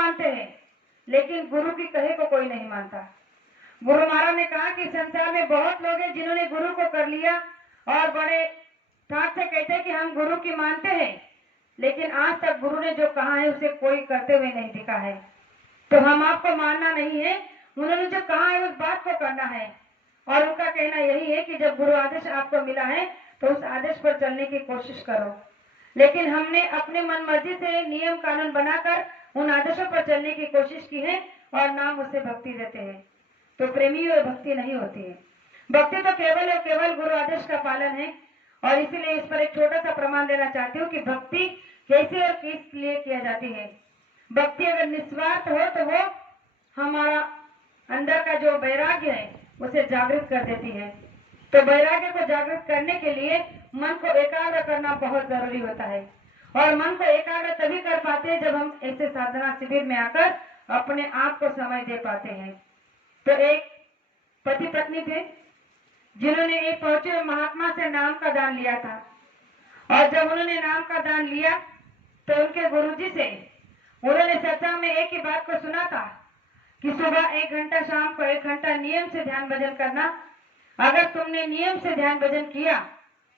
मानते हैं, लेकिन गुरु की कहे को कोई नहीं मानता। गुरु महाराज ने कहा कि संसार में बहुत लोग हैं जिन्होंने गुरु को कर लिया और बड़े ठाट से कहते हैं कि हम गुरु की मानते हैं, लेकिन आज तक गुरु ने जो कहा है उसे कोई करते हुए नहीं दिखा है। तो हम आपको मानना नहीं है, उन्होंने जो कहा है उस बात को करना है। और उनका कहना यही है कि जब गुरु आदेश आपको मिला है तो उस आदेश पर चलने की कोशिश करो। लेकिन हमने अपने मन मर्जी से नियम कानून बनाकर उन आदेशों पर चलने की कोशिश की है और नाम उसे भक्ति देते हैं। तो प्रेमी और भक्ति नहीं होती है। भक्ति तो केवल और केवल गुरु आदेश का पालन है। और इसीलिए इस पर एक छोटा सा प्रमाण देना चाहती हूँ कि भक्ति कैसे और किस लिए किया जाती है। भक्ति अगर निस्वार्थ हो तो वो हमारा अंदर का जो वैराग्य है उसे जागृत कर देती है। तो वैराग्य को जागृत करने के लिए मन को एकाग्र करना बहुत जरूरी होता है। और मन को एकाग्र तभी कर पाते हैं जब हम ऐसे साधना शिविर में आकर अपने आप को समय दे पाते हैं। तो एक पति पत्नी थे जिन्होंने एक पहुंचे हुए महात्मा से नाम का दान लिया था। और जब उन्होंने नाम का दान लिया तो उनके गुरुजी से उन्होंने सत्संग में एक ही बात को सुना था कि सुबह 1 घंटा, शाम को 1 घंटा नियम से ध्यान भजन करना। अगर तुमने नियम से ध्यान भजन किया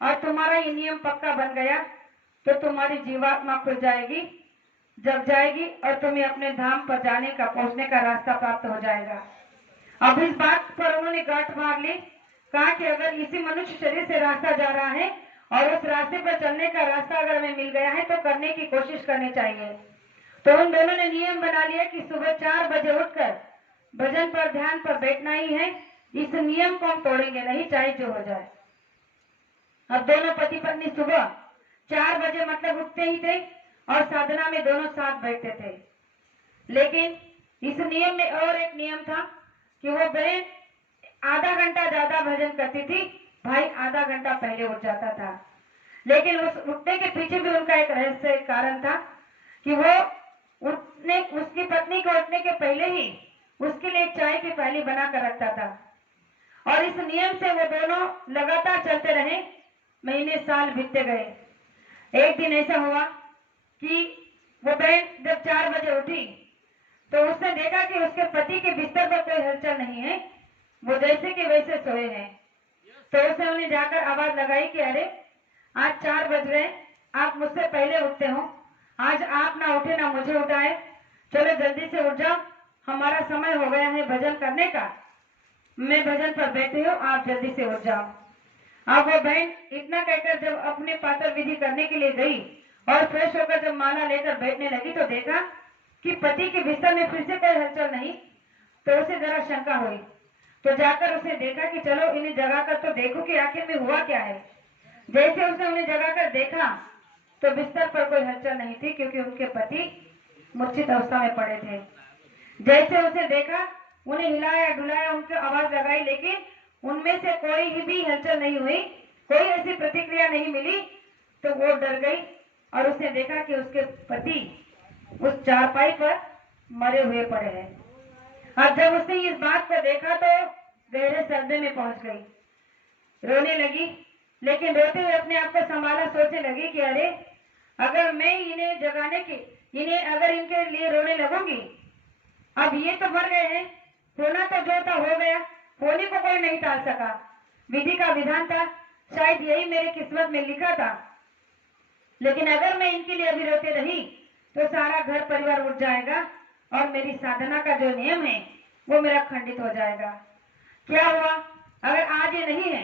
और तुम्हारा ये नियम पक्का बन गया तो तुम्हारी जीवात्मा खुल जाएगी, जग जाएगी और तुम्हें अपने धाम पर जाने का, पहुंचने का रास्ता प्राप्त हो जाएगा। अब इस बात पर उन्होंने गांठ मार ली। कहा कि अगर इसी मनुष्य शरीर से रास्ता जा रहा है और उस रास्ते पर चलने का रास्ता अगर हमें मिल गया है तो करने की कोशिश करनी चाहिए। तो उन दोनों ने नियम बना लिया कि सुबह 4 बजे उठकर भजन पर, ध्यान पर बैठना ही है। इस नियम को हम तोड़ेंगे नहीं, चाहे जो हो जाए। अब दोनों पति पत्नी सुबह 4 बजे मतलब उठते ही थे और साधना में दोनों साथ बैठते थे। लेकिन इस नियम में और एक नियम था कि वो बहन आधा घंटा ज्यादा भजन करती थी, भाई आधा घंटा पहले उठ जाता था। लेकिन उस उठने के पीछे भी उनका एक रहस्य कारण था कि वो उसकी पत्नी को उठने के पहले ही उसके लिए चाय की प्याली बना कर रखता था। और इस नियम से वो दोनों लगातार चलते रहे। महीने साल बीतते गए। एक दिन ऐसा हुआ कि वो बहन जब 4 बजे उठी तो उसने देखा कि उसके पति के बिस्तर पर कोई हलचल नहीं है, वो जैसे कि वैसे सोए हैं। तो उसने उन्हें जाकर आवाज लगाई कि अरे आज 4 बज रहे, आप मुझसे पहले उठते हो, आज आप ना उठे ना मुझे उठाए, चलो जल्दी से उठ जाओ, हमारा समय हो गया है भजन करने का, मैं भजन पर बैठी हूँ, आप जल्दी से उठ जाओ। अब वो बहन इतना कहकर जब अपने पातर विधि करने के लिए गई और फ्रेश होकर जब माला लेकर बैठने लगी तो देखा कि पति के बिस्तर में फिर से कोई हलचल नहीं। तो उसे जरा शंका हुई, तो जाकर उसने देखा कि चलो इन्हें जगाकर तो देखो कि आखिर में हुआ क्या है। जैसे उसने उन्हें जगाकर देखा तो बिस्तर पर कोई हलचल नहीं थी, क्योंकि उनके पति मूर्छित अवस्था में पड़े थे। जैसे उसे देखा, उन्हें हिलाया डुलाया, उनको आवाज लगाई, लेकिन उनमें से कोई भी हलचल नहीं हुई, कोई ऐसी प्रतिक्रिया नहीं मिली। तो वो डर गई और उसने देखा कि उसके पति उस चारपाई पर मरे हुए पड़े हैं। अब जब उसने इस बात को देखा तो गहरे सदमे में पहुंच गई, रोने लगी। लेकिन रोते हुए अपने आप को संभाला, सोचने लगी कि अरे अगर मैं इन्हें जगाने की, इन्हें अगर इनके लिए रोने लगूंगी, अब ये तो मर गए हैं, होना तो जो था हो गया, होने को कोई नहीं टाल सका, विधि का विधान था, शायद यही मेरे किस्मत में लिखा था। लेकिन अगर मैं इनके लिए अभी रोते रही तो सारा घर परिवार उठ जाएगा और मेरी साधना का जो नियम है वो मेरा खंडित हो जाएगा। क्या हुआ, अगर आज ये नहीं है,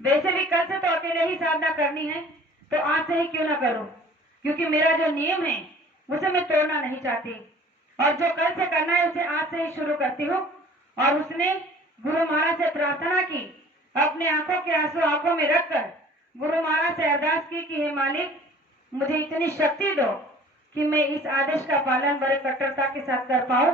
वैसे भी कल से तो अकेले ही साधना करनी है, तो आज से ही क्यों ना करूं, क्योंकि मेरा जो नियम है उसे मैं तोड़ना नहीं चाहती और जो कल से करना है उसे आज से ही शुरू करती हूँ। और उसने गुरु महाराज से प्रार्थना की, अपने आंखों के आंसू आंखों में रखकर गुरु महाराज से अरदास की कि हे मालिक, मुझे इतनी शक्ति दो कि मैं इस आदेश का पालन बड़े कट्टरता के साथ कर पाऊं,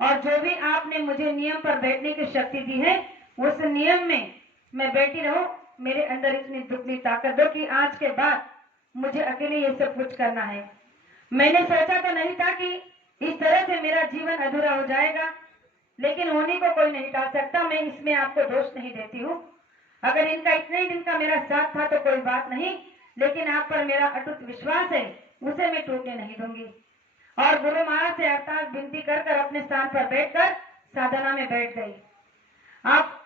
और जो भी आपने मुझे नियम पर बैठने की शक्ति दी है उस नियम में मैं बैठी रहूं। मेरे अंदर इतनी दुगनी ताकत दो कि आज के बाद मुझे अकेले ये सब कुछ करना है। मैंने सोचा तो नहीं था कि इस तरह से मेरा जीवन अधूरा हो जाएगा, लेकिन होने को कोई नहीं टाल सकता, मैं इसमें आपको दोष नहीं देती हूँ। अगर इनका इतने ही दिन का मेरा साथ था तो कोई बात नहीं, लेकिन आप पर मेरा अटूट विश्वास है, उसे मैं टूटने नहीं दूंगी। और गुरु महाराज से अर्थात विनती कर कर अपने स्थान पर बैठकर साधना में बैठ गई। अब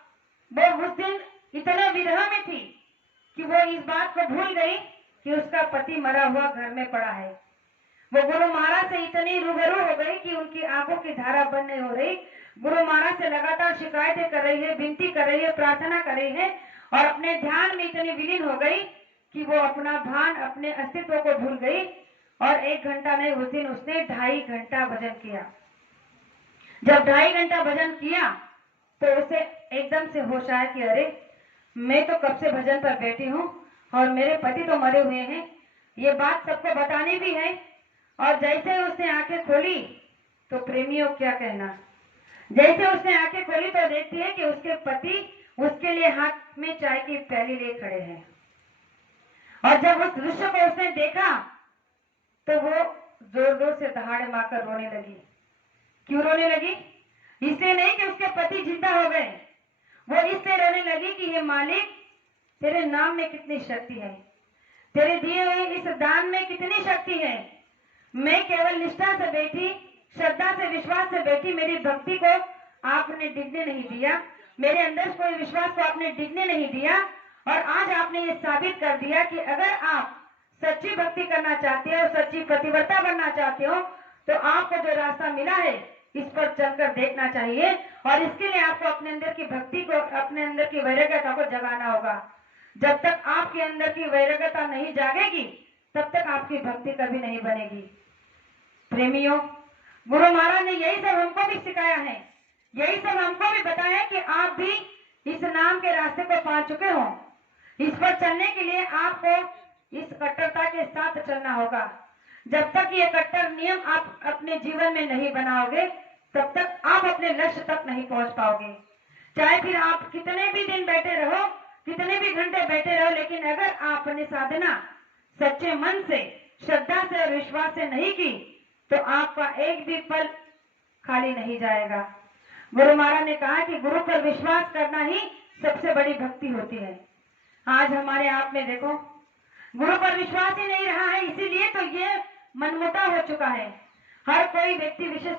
वो उस दिन इतने विरह में थी कि वो इस बात को भूल गई कि उसका पति मरा हुआ घर में पड़ा है। वो गुरु महाराज से इतनी रूबरू हो गई कि उनकी आंखों की धारा बंद नहीं हो रही। गुरु महाराज से लगातार शिकायतें कर रही है, विनती कर रही है, प्रार्थना कर रही है और अपने ध्यान में इतनी विलीन हो गई कि वो अपना भान, अपने अस्तित्व को भूल गई। और 1 घंटा नहीं, उस दिन उसने 2.5 घंटा भजन किया। जब 2.5 घंटा भजन किया तो उसे एकदम से होश आया कि अरे मैं तो कब से भजन पर बैठी हूँ और मेरे पति तो मरे हुए हैं, ये बात सबको बतानी भी है। और जैसे उसने आंखें खोली तो प्रेमियों क्या कहना, जैसे उसने आंखें खोली तो देखती है कि उसके पति उसके लिए हाथ में चाय की प्याली लिए खड़े हैं। और जब उस दृश्य को उसने देखा तो वो जोर जोर से दहाड़े मारकर रोने लगी। क्यों रोने लगी? इसलिए नहीं कि उसके पति जिंदा हो गए, वो इसलिए रोने लगी कि हे मालिक, तेरे नाम में कितनी शक्ति है, तेरे दिए हुए इस दान में कितनी शक्ति है। मैं केवल निष्ठा से बैठी, श्रद्धा से, विश्वास से बैठी, मेरी भक्ति को आपने डिगने नहीं दिया, मेरे अंदर कोई विश्वास को आपने डिगने नहीं दिया। और आज आपने ये साबित कर दिया कि अगर आप सच्ची भक्ति करना चाहते हो, सच्ची पतिव्रता बनना चाहते हो, तो आपको जो रास्ता मिला है इस पर चलकर देखना चाहिए। और इसके लिए आपको अपने अंदर की भक्ति को, अपने अंदर की वैराग्यता को जगाना होगा। जब तक आपके अंदर की वैराग्यता नहीं जागेगी तब तक आपकी भक्ति कभी नहीं बनेगी। प्रेमियों, गुरु महाराज ने यही सब हमको भी सिखाया है, यही सब हमको भी बताया कि आप भी इस नाम के रास्ते को पा चुके हो। इस पर चलने के लिए आपको इस कट्टरता के साथ चलना होगा। जब तक ये कट्टर नियम आप अपने जीवन में नहीं बनाओगे तब तक आप अपने लक्ष्य तक नहीं पहुंच पाओगे। चाहे फिर आप कितने भी दिन बैठे रहो, कितने भी घंटे बैठे रहो, लेकिन अगर आपने साधना सच्चे मन से, श्रद्धा से और विश्वास से नहीं की तो आपका एक भी पल खाली नहीं जाएगा। गुरु महाराज ने कहा कि गुरु पर विश्वास करना ही सबसे बड़ी भक्ति होती है। आज हमारे आप में देखो, गुरु पर विश्वास ही नहीं रहा है, इसीलिए तो ये मनमुटाव हो चुका है। हर कोई व्यक्ति विशेष